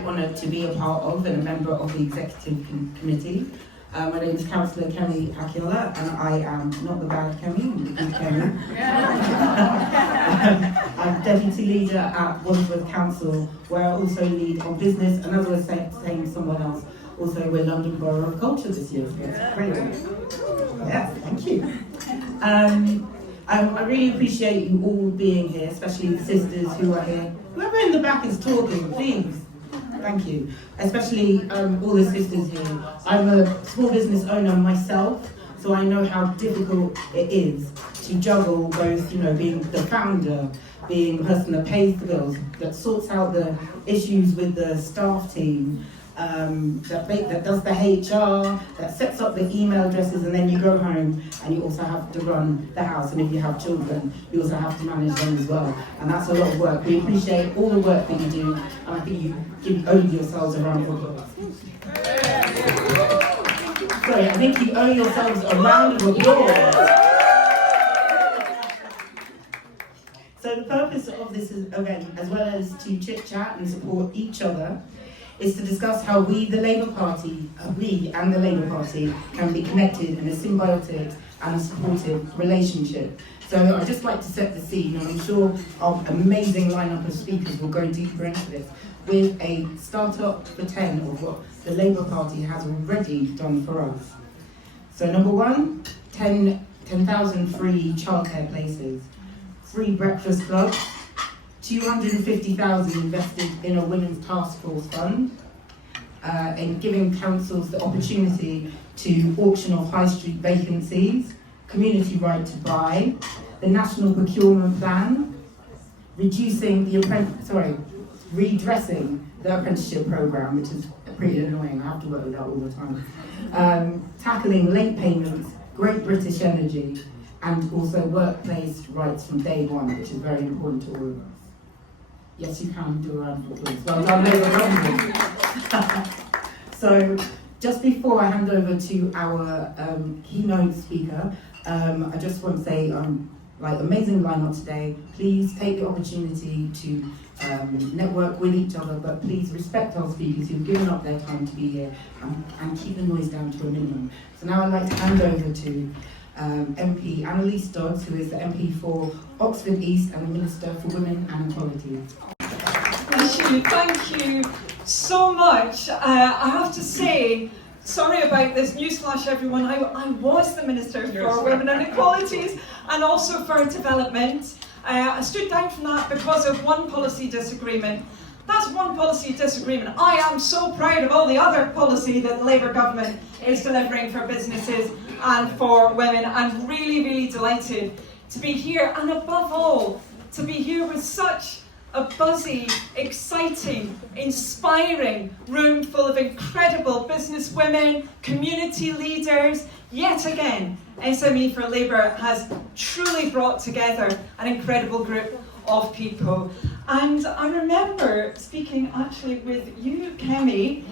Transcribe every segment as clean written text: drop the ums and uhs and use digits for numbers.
great honour to be a part of and a member of the Executive Committee. My name is Councillor Kemi Akiola, and I am not the bad Kemi, the good Kemi. I'm Deputy Leader at Wandsworth Council, where I also lead on business, and as I was saying to someone else, also we're London Borough of Culture this year. So that's great. Yes, thank you. I really appreciate you all being here, especially the sisters who are here. Whoever in the back is talking, please. Thank you. Especially all the sisters here. I'm a small business owner myself, so I know how difficult it is to juggle both, being the founder, being the person that pays the bills, that sorts out the issues with the staff team, that does the HR, that sets up the email addresses, and then you go home and you also have to run the house, and if you have children, you also have to manage them as well. And that's a lot of work. We appreciate all the work that you do, and I think you owe yourselves a round of applause. Sorry, I think you owe yourselves a round of applause. So the purpose of this event, as well as to chit-chat and support each other, is to discuss how we and the Labour Party can be connected in a symbiotic and a supportive relationship. So I'd just like to set the scene, and I'm sure our amazing lineup of speakers will go deeper into this, with a start-up for 10 of what the Labour Party has already done for us. So number one, 10,000 free childcare places, free breakfast clubs, 250,000 invested in a women's task force fund, and giving councils the opportunity to auction off high street vacancies, community right to buy, the national procurement plan, redressing the apprenticeship programme, which is pretty annoying. I have to work with that all the time. Tackling late payments, Great British Energy, and also workplace rights from day one, which is very important to all of us. Yes, you can do a round of applause. Well done, Labour. So, just before I hand over to our keynote speaker, I just want to say, amazing lineup today. Please take the opportunity to network with each other, but please respect our speakers who've given up their time to be here, and keep the noise down to a minimum. So now I'd like to hand over to MP Anneliese Dodds, who is the MP for Oxford East and the Minister for Women and Equality. Thank you so much. I have to say, sorry about this, newsflash everyone, I was the Minister for Women and Equalities and also for Development. I stood down from that because of one policy disagreement. That's one policy disagreement. I am so proud of all the other policy that the Labour government is delivering for businesses and for women. I'm really, really delighted to be here, and above all, to be here with such a buzzy, exciting, inspiring room full of incredible business women, community leaders. Yet again, SME for Labour has truly brought together an incredible group of people. And I remember speaking actually with you, Kemi,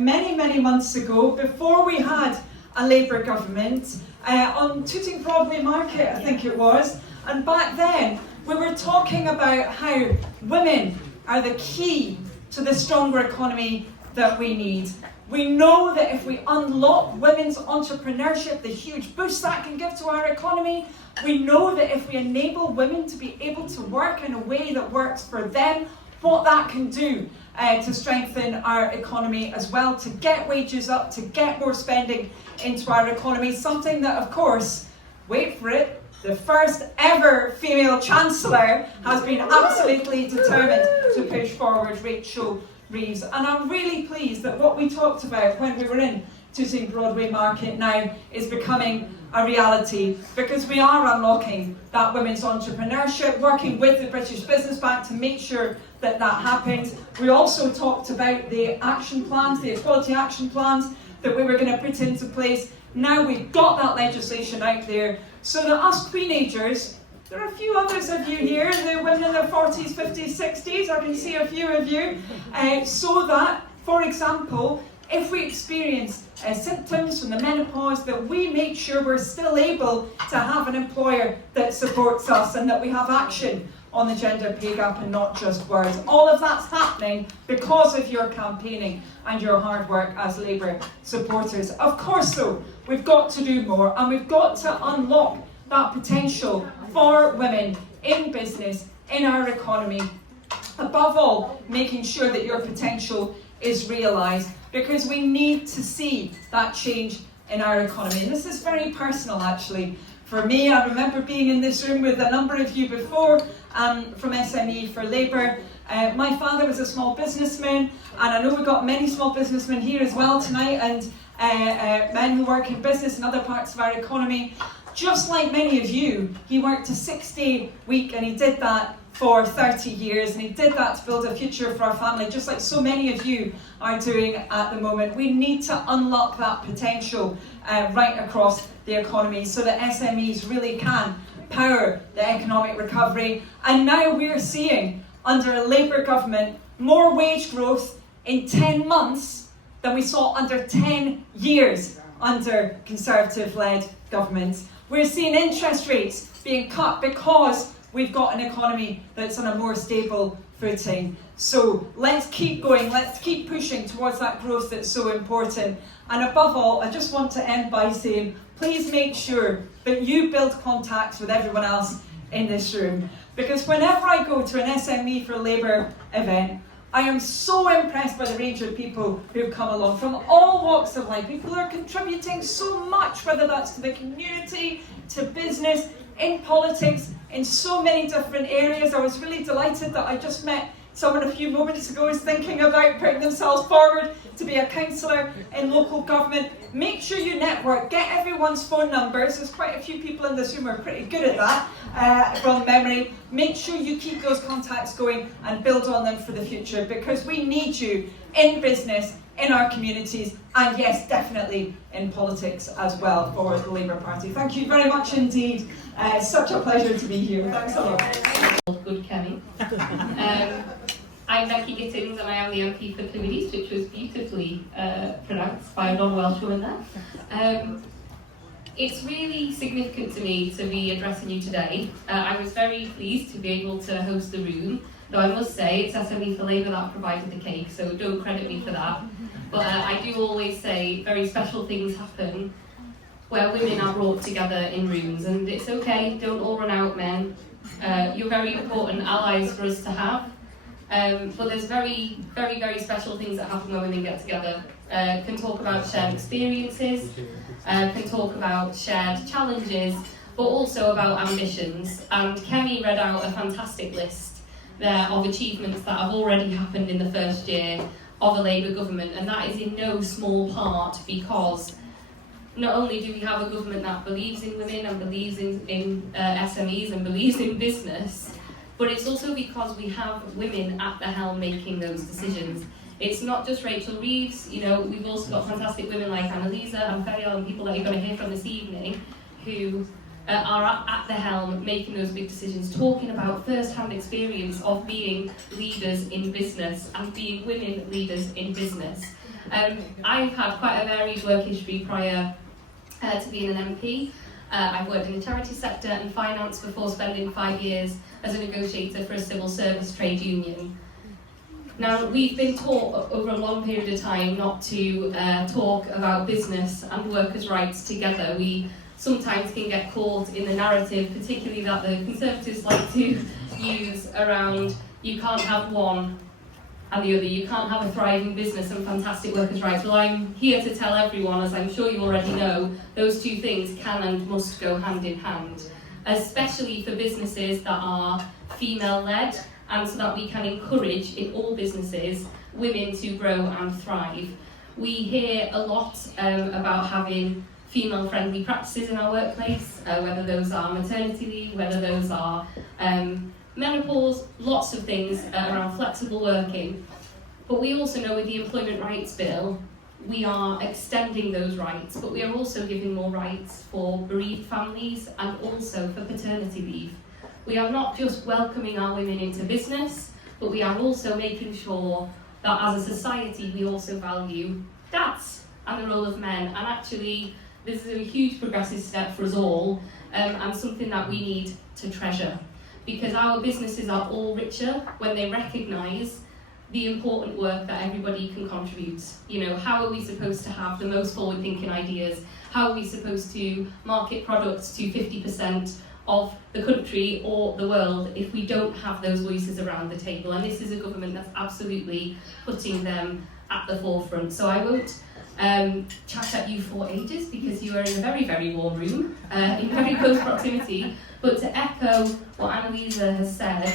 many, many months ago, before we had a Labour government, on Tooting Broadway Market, I think it was, and back then we were talking about how women are the key to the stronger economy that we need. We know that if we unlock women's entrepreneurship, the huge boost that can give to our economy, we know that if we enable women to be able to work in a way that works for them, what that can do to strengthen our economy as well, to get wages up, to get more spending into our economy, something that, of course, wait for it, the first ever female Chancellor has been absolutely determined to push forward, Rachel Reeves. And I'm really pleased that what we talked about when we were in Tooting Broadway Market now is becoming a reality, because we are unlocking that women's entrepreneurship, working with the British Business Bank to make sure that that happens. We also talked about the action plans, the equality action plans that we were going to put into place. Now we've got that legislation out there, so that us teenagers, there are a few others of you here, the women in their 40s, 50s, 60s, I can see a few of you, so that, for example, if we experience symptoms from the menopause, that we make sure we're still able to have an employer that supports us, and that we have action on the gender pay gap and not just words. All of that's happening because of your campaigning and your hard work as Labour supporters. Of course though, we've got to do more, and we've got to unlock that potential for women in business, in our economy. Above all, making sure that your potential is realised, because we need to see that change in our economy. And this is very personal actually. For me, I remember being in this room with a number of you before from SME for Labour. My father was a small businessman, and I know we've got many small businessmen here as well tonight, and men who work in business in other parts of our economy. Just like many of you, he worked a 6-day week, and he did that for 30 years, and he did that to build a future for our family, just like so many of you are doing at the moment. We need to unlock that potential right across the economy so that SMEs really can power the economic recovery. And now we're seeing, under a Labour government, more wage growth in 10 months than we saw under 10 years under Conservative-led governments. We're seeing interest rates being cut because we've got an economy that's on a more stable footing. So let's keep going, let's keep pushing towards that growth that's so important. And above all, I just want to end by saying, please make sure that you build contacts with everyone else in this room. Because whenever I go to an SME for Labour event, I am so impressed by the range of people who've come along from all walks of life. People are contributing so much, whether that's to the community, to business, in politics, in so many different areas. I was really delighted that I just met someone a few moments ago who's thinking about putting themselves forward to be a councillor in local government. Make sure you network, get everyone's phone numbers. There's quite a few people in this room who are pretty good at that from memory. Make sure you keep those contacts going and build on them for the future, because we need you in business, in our communities, and yes, definitely in politics as well for the Labour Party. Thank you very much indeed. Such a pleasure to be here. Thanks a lot. Good, Kelly. I'm Becky Gittins, and I am the MP for Clwyd, which was beautifully pronounced by a non-Welsh woman there. It's really significant to me to be addressing you today. I was very pleased to be able to host the room, though I must say it's SME for Labour that provided the cake, so don't credit me for that. But I do always say very special things happen where women are brought together in rooms, and it's okay, don't all run out, men. You're very important allies for us to have. But there's very, very, very special things that happen when women get together. Can talk about shared experiences, can talk about shared challenges, but also about ambitions. And Kemi read out a fantastic list there of achievements that have already happened in the first year of a Labour government, and that is in no small part because not only do we have a government that believes in women and believes in SMEs and believes in business, but it's also because we have women at the helm making those decisions. It's not just Rachel Reeves, you know, we've also got fantastic women like Anneliese and Feryal and people that you're going to hear from this evening who are at the helm making those big decisions, talking about first-hand experience of being leaders in business and being women leaders in business. I've had quite a varied work history prior to being an MP. I've worked in the charity sector and finance before spending 5 years as a negotiator for a civil service trade union. Now, we've been taught over a long period of time not to talk about business and workers' rights together. We sometimes can get caught in the narrative, particularly that the Conservatives like to use around you can't have one and the other, you can't have a thriving business and fantastic workers' rights. Well, I'm here to tell everyone, as I'm sure you already know, those two things can and must go hand in hand, especially for businesses that are female-led, and so that we can encourage in all businesses women to grow and thrive. We hear a lot about having female-friendly practices in our workplace, whether those are maternity leave, whether those are menopause, lots of things around flexible working. But we also know with the Employment Rights Bill, we are extending those rights, but we are also giving more rights for bereaved families and also for paternity leave. We are not just welcoming our women into business, but we are also making sure that as a society we also value dads and the role of men. And actually, this is a huge progressive step for us all, and something that we need to treasure. because our businesses are all richer when they recognise the important work that everybody can contribute. You know, how are we supposed to have the most forward-thinking ideas? How are we supposed to market products to 50% of the country or the world if we don't have those voices around the table? And this is a government that's absolutely putting them at the forefront. So I won't chat at you for ages because you are in a very, very warm room, in very close proximity. But to echo what Anneliese has said,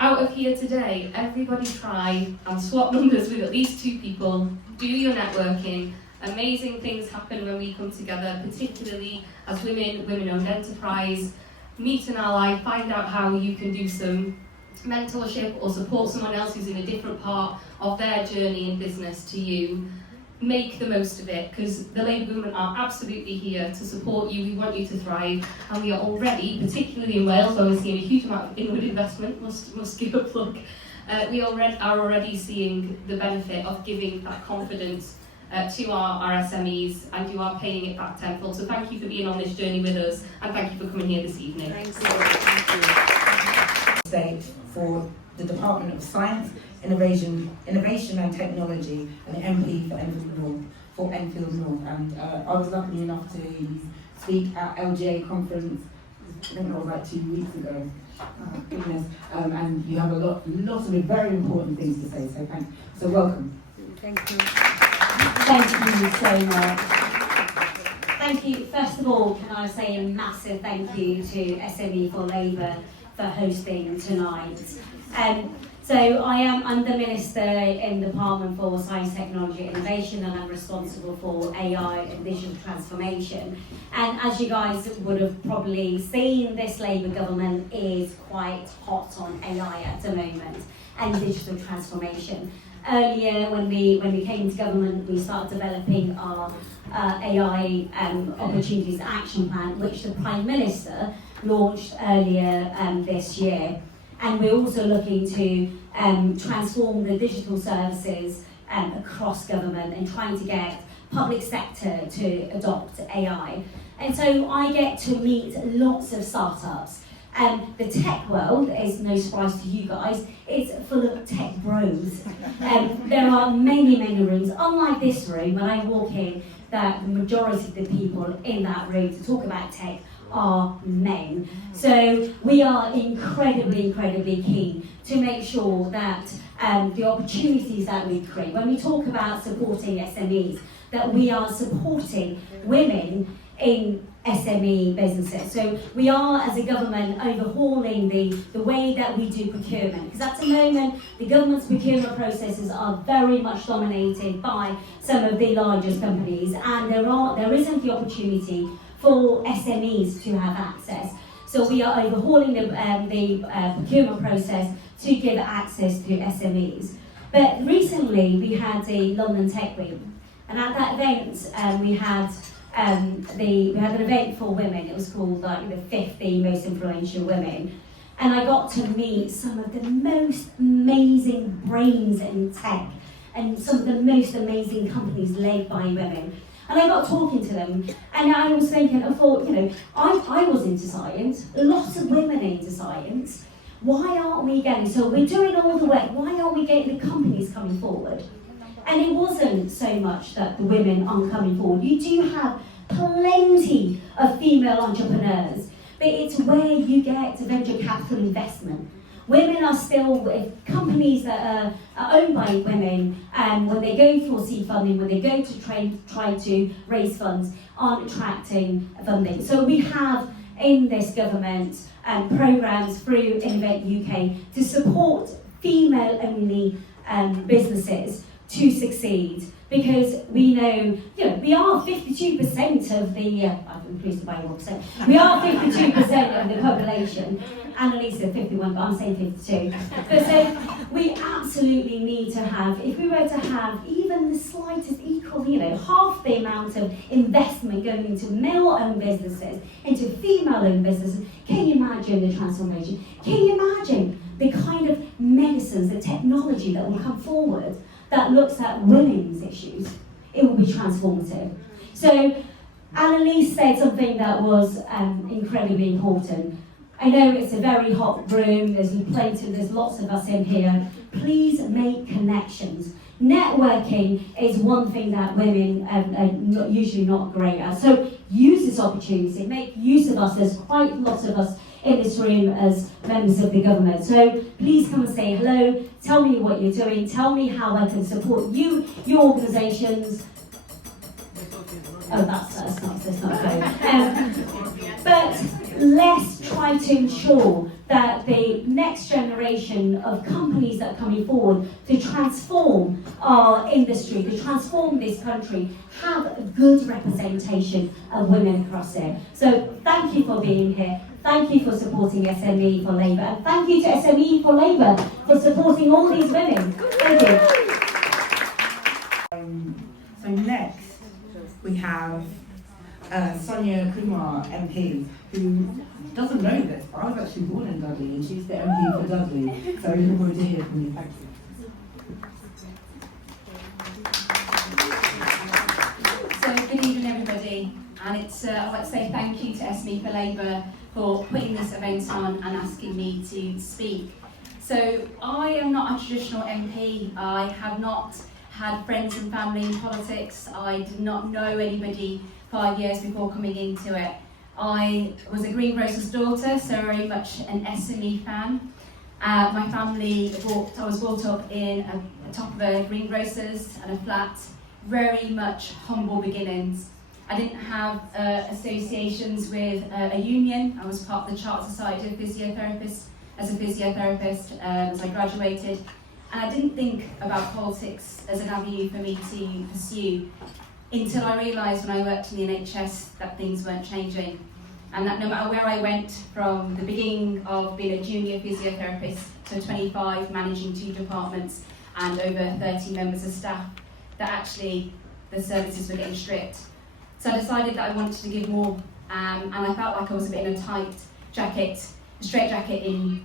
out of here today, everybody try and swap numbers with at least 2 people, do your networking. Amazing things happen when we come together, particularly as women, women-owned enterprise. Meet an ally, find out how you can do some mentorship or support someone else who's in a different part of their journey in business to you. Make the most of it, because the Labour government are absolutely here to support you. We want you to thrive, and we are already, particularly in Wales, where we're seeing a huge amount of inward investment, must give a plug. We are already seeing the benefit of giving that confidence to our SMEs, and you are paying it back tenfold. So thank you for being on this journey with us, and thank you for coming here this evening. State for the Department of Science, Innovation and Technology, and the MP for Enfield North. And I was lucky enough to speak at LGA conference, I think it was like 2 weeks ago. Oh, goodness. And you have lots of very important things to say, so welcome. Thank you. Thank you so much. Thank you. First of all, can I say a massive thank you to SME for Labour for hosting tonight. So I'm the Minister in the Department for Science, Technology and Innovation, and I'm responsible for AI and digital transformation. And as you guys would have probably seen, this Labour government is quite hot on AI at the moment and digital transformation. Earlier, when we came to government, we started developing our AI Opportunities Action Plan, which the Prime Minister launched earlier this year. And we're also looking to transform the digital services across government and trying to get public sector to adopt AI. And so I get to meet lots of startups. The tech world is no surprise to you guys, it's full of tech bros. There are many, many rooms, unlike this room, when I walk in, that the majority of the people in that room to talk about tech are men. So we are incredibly keen to make sure that the opportunities that we create, when we talk about supporting SMEs, that we are supporting women in SME businesses. So we are, as a government, overhauling the way that we do procurement. Because at the moment, the government's procurement processes are very much dominated by some of the largest companies, and there isn't the opportunity for SMEs to have access. So we are overhauling the procurement process to give access to SMEs. But recently we had a London Tech Week, and at that event we had an event for women. It was called like the 50 most influential women, and I got to meet some of the most amazing brains in tech and some of the most amazing companies led by women. And I got talking to them, and I was thinking, I thought, I was into science, lots of women are into science. Why aren't we getting, so we're doing all the work, why aren't we getting the companies coming forward? And it wasn't so much that the women aren't coming forward. You do have plenty of female entrepreneurs, but it's where you get venture capital investment. Women are still with companies that are owned by women, and when they go for seed funding, when they go to try to raise funds, aren't attracting funding. So we have in this government programmes through Innovate UK to support female-only businesses to succeed, because we know, we are 52% of the, I'm increased by 1%, we are 52% of the population. Anneliese said 51, but I'm saying 52. But so we absolutely need to have, if we were to have even the slightest equal, half the amount of investment going into male-owned businesses, into female-owned businesses, can you imagine the transformation? Can you imagine the kind of medicines, the technology that will come forward that looks at women's issues? It will be transformative. So Anneliese said something that was incredibly important. I know it's a very hot room, there's lots of us in here. Please make connections. Networking is one thing that women are usually not great at. So use this opportunity, make use of us. There's quite lots of us in this room as members of the government. So please come and say hello, tell me what you're doing, tell me how I can support you, your organisations. Oh, that's not good. But let's try to ensure that the next generation of companies that are coming forward to transform our industry, to transform this country, have a good representation of women across it. So thank you for being here. Thank you for supporting SME for Labour. And thank you to SME for Labour for supporting all these women. Thank you. So next, we have Sonia Kumar MP, who doesn't know this, but I was actually born in Dudley, and she's the MP for Dudley. So we look forward to hear from you. Thank you. So good evening, everybody, and I'd like to say thank you to SME for Labour for putting this event on and asking me to speak. So I am not a traditional MP. I have not had friends and family in politics. I did not know anybody 5 years before coming into it. I was a greengrocer's daughter, so very much an SME fan. My family, I was brought up in a top of a greengrocer's and a flat, very much humble beginnings. I didn't have associations with a union. I was part of the Chartered Society of Physiotherapists as a physiotherapist as I graduated. And I didn't think about politics as an avenue for me to pursue until I realised when I worked in the NHS that things weren't changing. And that no matter where I went, from the beginning of being a junior physiotherapist to 25, managing 2 departments and over 30 members of staff, that actually the services were getting stripped. So I decided that I wanted to give more, and I felt like I was a bit in a straight jacket in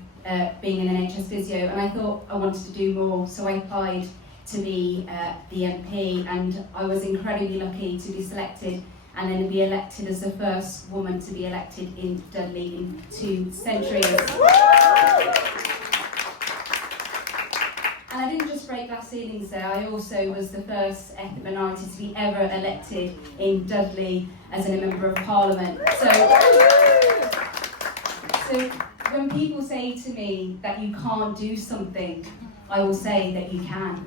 being an NHS physio, and I thought I wanted to do more, so I applied to be the MP, and I was incredibly lucky to be selected and then be elected as the first woman to be elected in Dudley in 2 centuries. And I didn't just break glass ceilings there, I also was the first ethnic minority to be ever elected in Dudley as a member of Parliament. So when people say to me that you can't do something, I will say that you can.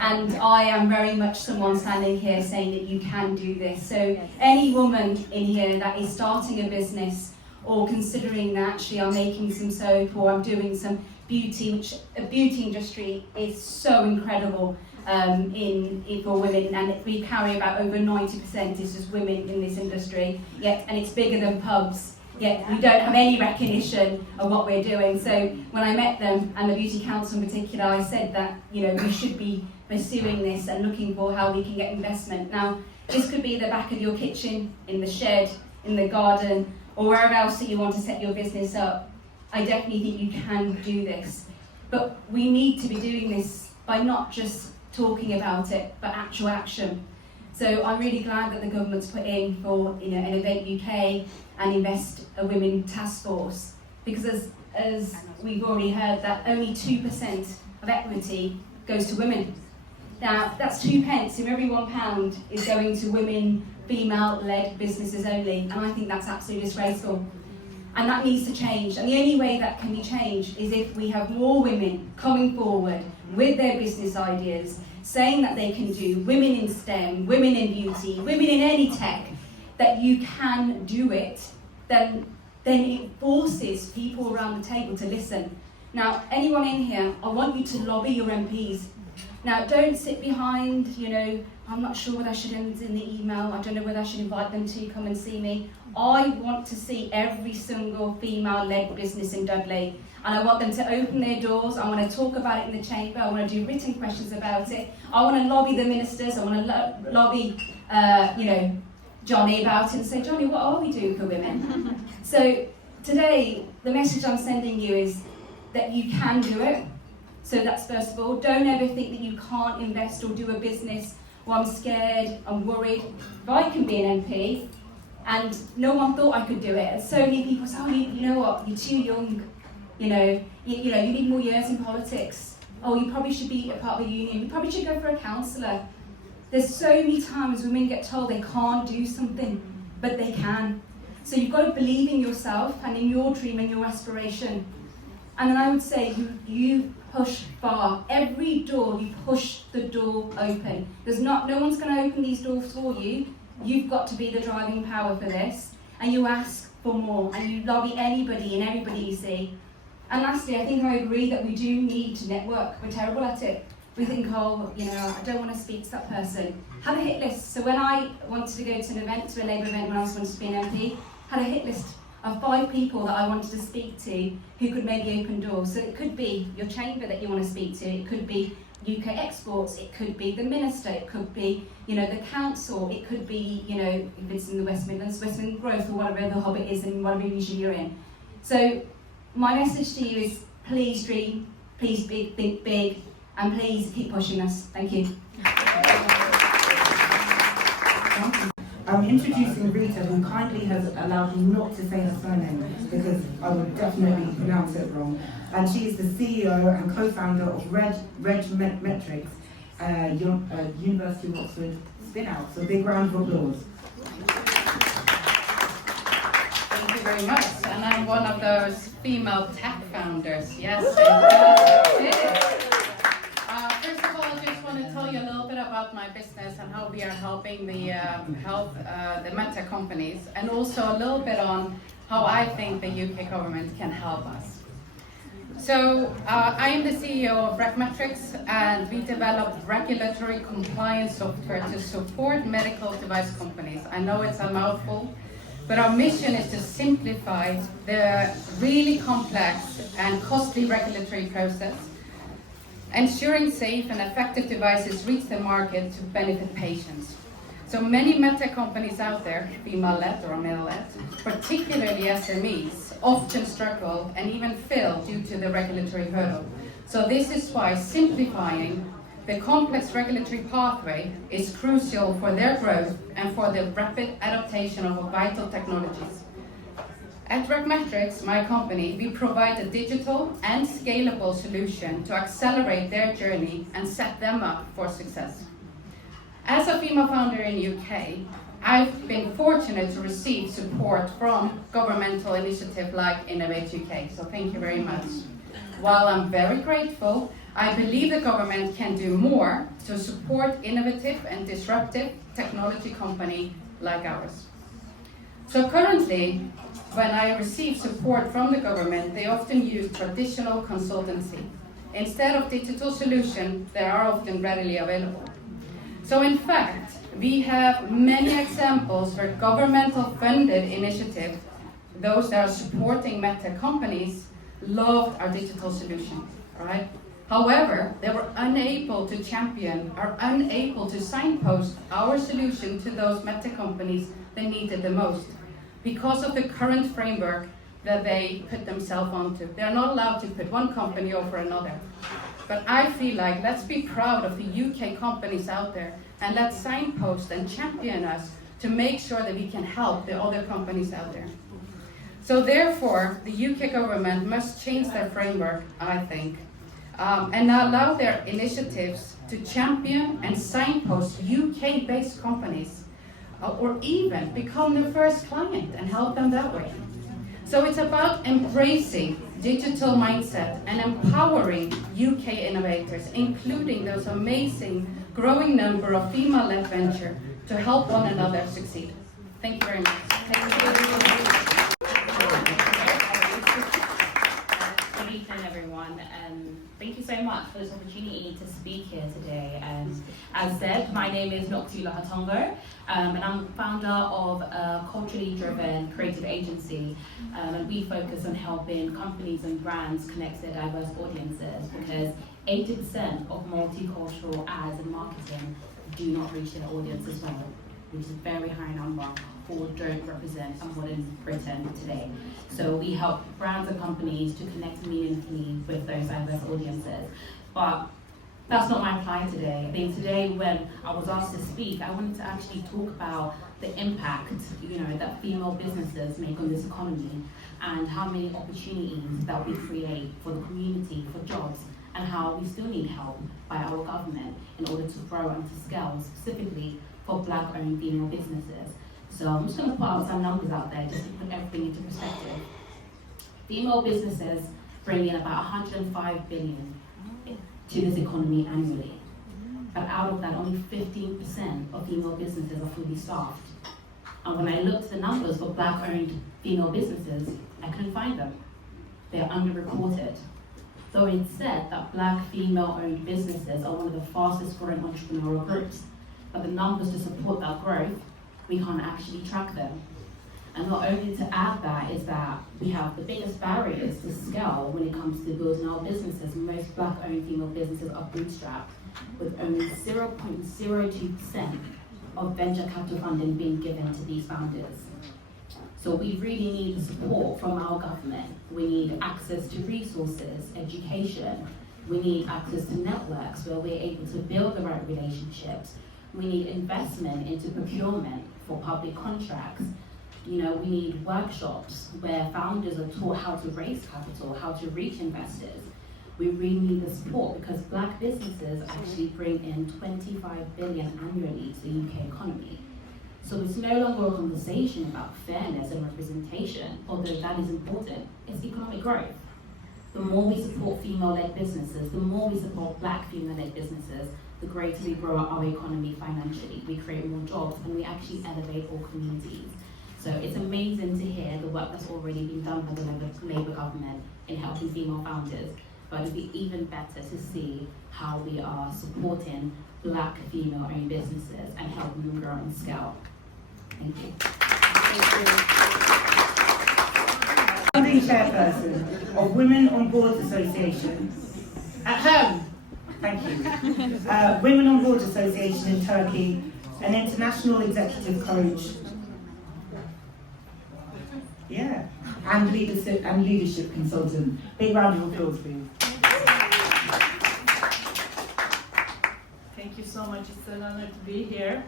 And I am very much someone standing here saying that you can do this. So any woman in here that is starting a business or considering that actually I'm making some soap or I'm doing some beauty, which a beauty industry is so incredible for women, and we carry about over 90% is just women in this industry, and it's bigger than pubs. Yet we don't have any recognition of what we're doing. So when I met them, and the Beauty Council in particular, I said that we should be pursuing this and looking for how we can get investment. Now, this could be the back of your kitchen, in the shed, in the garden, or wherever else that you want to set your business up. I definitely think you can do this. But we need to be doing this by not just talking about it, but actual action. So I'm really glad that the government's put in for Innovate UK and Invest a Women Task Force, because as we've already heard, that only 2% of equity goes to women. Now that's 2 pence, if every £1 is going to women, female-led businesses only, and I think that's absolutely disgraceful. And that needs to change, and the only way that can be changed is if we have more women coming forward with their business ideas, saying that they can do, women in STEM, women in beauty, women in any tech, that you can do it, then it forces people around the table to listen. Now, anyone in here, I want you to lobby your MPs. Now, don't sit behind, I'm not sure whether I should end in the email, I don't know whether I should invite them to come and see me. I want to see every single female-led business in Dudley, and I want them to open their doors. I want to talk about it in the chamber, I want to do written questions about it, I want to lobby the ministers, I want to lobby, Johnny about it and say, Johnny, what are we doing for women? So today, the message I'm sending you is that you can do it. So that's first of all. Don't ever think that you can't invest or do a business, I'm scared, I'm worried. If I can be an MP And no one thought I could do it. And so many people say, oh, you know what, you're too young. You need more years in politics. Oh, you probably should be a part of a union. You probably should go for a councillor. There's so many times women get told they can't do something, but they can. So you've got to believe in yourself and in your dream and your aspiration. And then I would say you push far. Every door, you push the door open. No one's going to open these doors for you. You've got to be the driving power for this. And you ask for more. And you lobby anybody and everybody you see. And lastly, I think I agree that we do need to network. We're terrible at it. We think, I don't want to speak to that person. Have a hit list. So when I wanted to go to an event, to a Labour event when I was wanting to be an MP, had a hit list of 5 people that I wanted to speak to who could maybe open doors. So it could be your chamber that you want to speak to, it could be UK exports, it could be the minister, it could be, the council, it could be, if it's in the West Midlands, West Midlands Growth or whatever the hub it is in whatever region you're in. So my message to you is please dream, please think big, and please keep pushing us. Thank you. I'm introducing Rita, who kindly has allowed me not to say her surname because I would definitely pronounce it wrong. And she is the CEO and co-founder of Reg Metrics, University of Oxford spin-out. So big round of applause. Thank you very much. And I'm one of those female tech founders. Yes. First of all, I just want to tell you a little bit about my business and how we are helping the medtech companies, and also a little bit on how I think the UK government can help us. So I am the CEO of Regmetrics, and we develop regulatory compliance software to support medical device companies. I know it's a mouthful, but our mission is to simplify the really complex and costly regulatory process, ensuring safe and effective devices reach the market to benefit patients. So many medtech companies out there, female-led or male-led, particularly SMEs, often struggle and even fail due to the regulatory hurdle. So this is why simplifying the complex regulatory pathway is crucial for their growth and for the rapid adaptation of vital technologies. At Regmetrics, my company, we provide a digital and scalable solution to accelerate their journey and set them up for success. As a female founder in the UK, I've been fortunate to receive support from governmental initiatives like Innovate UK, so thank you very much. While I'm very grateful, I believe the government can do more to support innovative and disruptive technology companies like ours. So currently, when I receive support from the government, they often use traditional consultancy. Instead of digital solutions, they are often readily available. So in fact, we have many examples where governmental funded initiatives, those that are supporting medtech companies, loved our digital solution, right? However, they were unable to champion or unable to signpost our solution to those medtech companies they needed the most because of the current framework that they put themselves onto. They're not allowed to put one company over another. But I feel like let's be proud of the UK companies out there and let's signpost and champion us to make sure that we can help the other companies out there. So therefore, the UK government must change their framework, I think, and allow their initiatives to champion and signpost UK-based companies, or even become the first client and help them that way. So it's about embracing digital mindset and empowering UK innovators, including those amazing growing number of female-led venture to help one another succeed. Thank you very much. Good evening, everyone. Thank you so much for this opportunity to speak here today. As said, my name is Noxula Hatongo, and I'm founder of a culturally driven creative agency, and we focus on helping companies and brands connect their diverse audiences, because 80% of multicultural ads and marketing do not reach their audience as well, which is a very high number, or don't represent someone in Britain today. So we help brands and companies to connect meaningfully with those diverse audiences. But that's not my reply today. I think today when I was asked to speak, I wanted to actually talk about the impact, that female businesses make on this economy and how many opportunities that we create for the community, for jobs, and how we still need help by our government in order to grow and to scale, specifically for Black-owned female businesses. So I'm just going to put some numbers out there just to put everything into perspective. Female businesses bring in about 105 billion to this economy annually. But out of that, only 15% of female businesses are fully staffed. And when I looked at the numbers for Black-owned female businesses, I couldn't find them. They are underreported. Though it's said that Black female-owned businesses are one of the fastest growing entrepreneurial groups, but the numbers to support that growth, we can't actually track them. And not only to add that is that we have the biggest barriers to scale when it comes to building our businesses. Most Black-owned female businesses are bootstrapped, with only 0.02% of venture capital funding being given to these founders. So we really need the support from our government. We need access to resources, education. We need access to networks where we're able to build the right relationships. We need investment into procurement for public contracts. We need workshops where founders are taught how to raise capital, how to reach investors. We really need the support because Black businesses actually bring in 25 billion annually to the UK economy. So it's no longer a conversation about fairness and representation, although that is important. It's economic growth. The more we support female-led businesses, the more we support Black female-led businesses, the greater we grow our economy financially. We create more jobs and we actually elevate all communities. So it's amazing to hear the work that's already been done by the Labour government in helping female founders, but it'd be even better to see how we are supporting Black female-owned businesses and helping them grow and scale. Thank you. Founding chairperson of Women on Board Association at home. Thank you. Women on Board Association in Turkey, an international executive coach. Yeah, and leadership consultant. Big round of applause, please. Thank you so much. It's an honor to be here.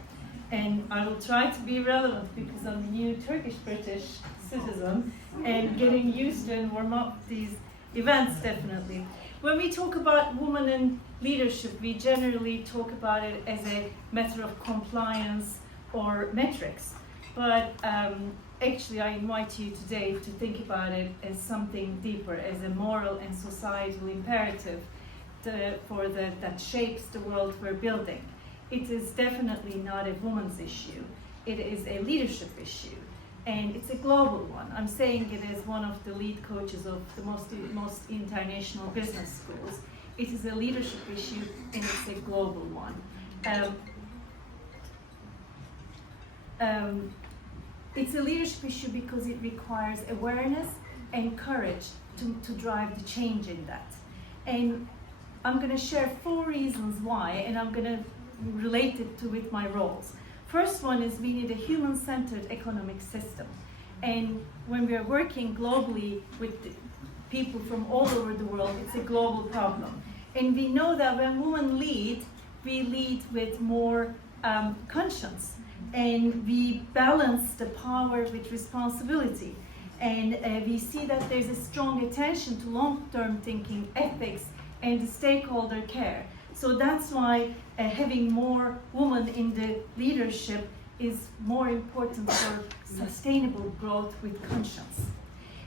And I will try to be relevant because I'm a new Turkish-British citizen and getting used to and warm up these events, definitely. When we talk about women in leadership, we generally talk about it as a matter of compliance or metrics. But actually, I invite you today to think about it as something deeper, as a moral and societal imperative that shapes the world we're building. It is definitely not a woman's issue. It is a leadership issue, and it's a global one. I'm saying it as one of the lead coaches of the most international business schools. It is a leadership issue, and it's a global one. It's a leadership issue because it requires awareness and courage to drive the change in that. And I'm going to share 4 reasons why, and I'm going to relate it to with my roles. First one is we need a human-centered economic system. And when we are working globally with people from all over the world, it's a global problem. And we know that when women lead, we lead with more conscience. And we balance the power with responsibility. And we see that there's a strong attention to long-term thinking, ethics, and the stakeholder care. So that's why having more women in the leadership is more important for sustainable growth with conscience.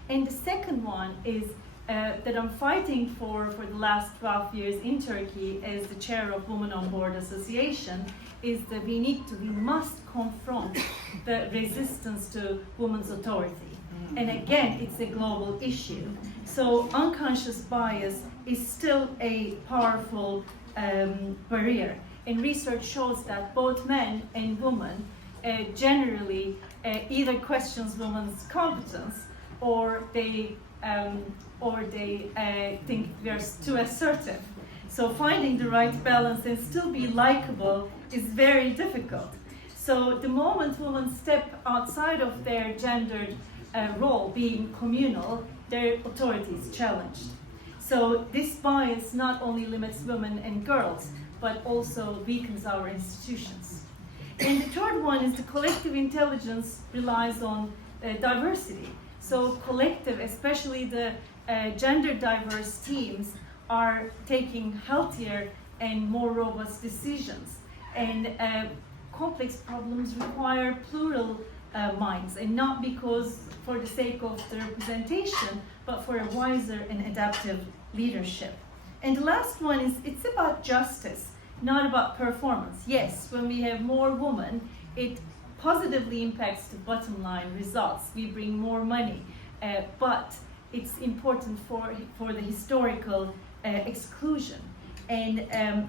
And the second one is that I'm fighting for the last 12 years in Turkey as the chair of Women on Board Association is that we must confront the resistance to women's authority. And again, it's a global issue. So unconscious bias is still a powerful barrier. And research shows that both men and women generally either questions women's competence or they think we are too assertive. So finding the right balance and still be likable is very difficult. So the moment women step outside of their gendered role, being communal, their authority is challenged. So this bias not only limits women and girls, but also weakens our institutions. And the third one is the collective intelligence relies on diversity. So collective, especially the gender diverse teams, are taking healthier and more robust decisions. And complex problems require plural minds, and not because for the sake of the representation, but for a wiser and adaptive leadership. And the last one is, it's about justice, not about performance. Yes, when we have more women, it positively impacts the bottom line results. We bring more money, but it's important for the historical exclusion. And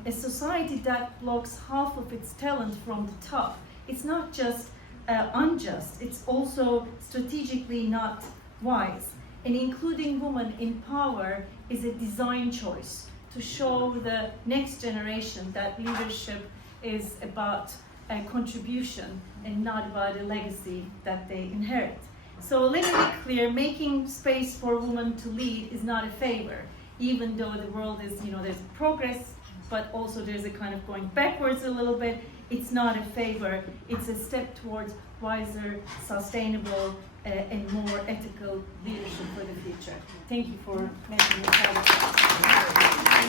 a society that blocks half of its talent from the top, it's not just unjust, it's also strategically not wise. And including women in power is a design choice to show the next generation that leadership is about a contribution and not about a legacy that they inherit. So let me be clear, making space for women to lead is not a favor, even though the world is, there's progress, but also there's a kind of going backwards a little bit. It's not a favor, it's a step towards wiser, sustainable, and more ethical leadership for the future. Thank you for making this happen.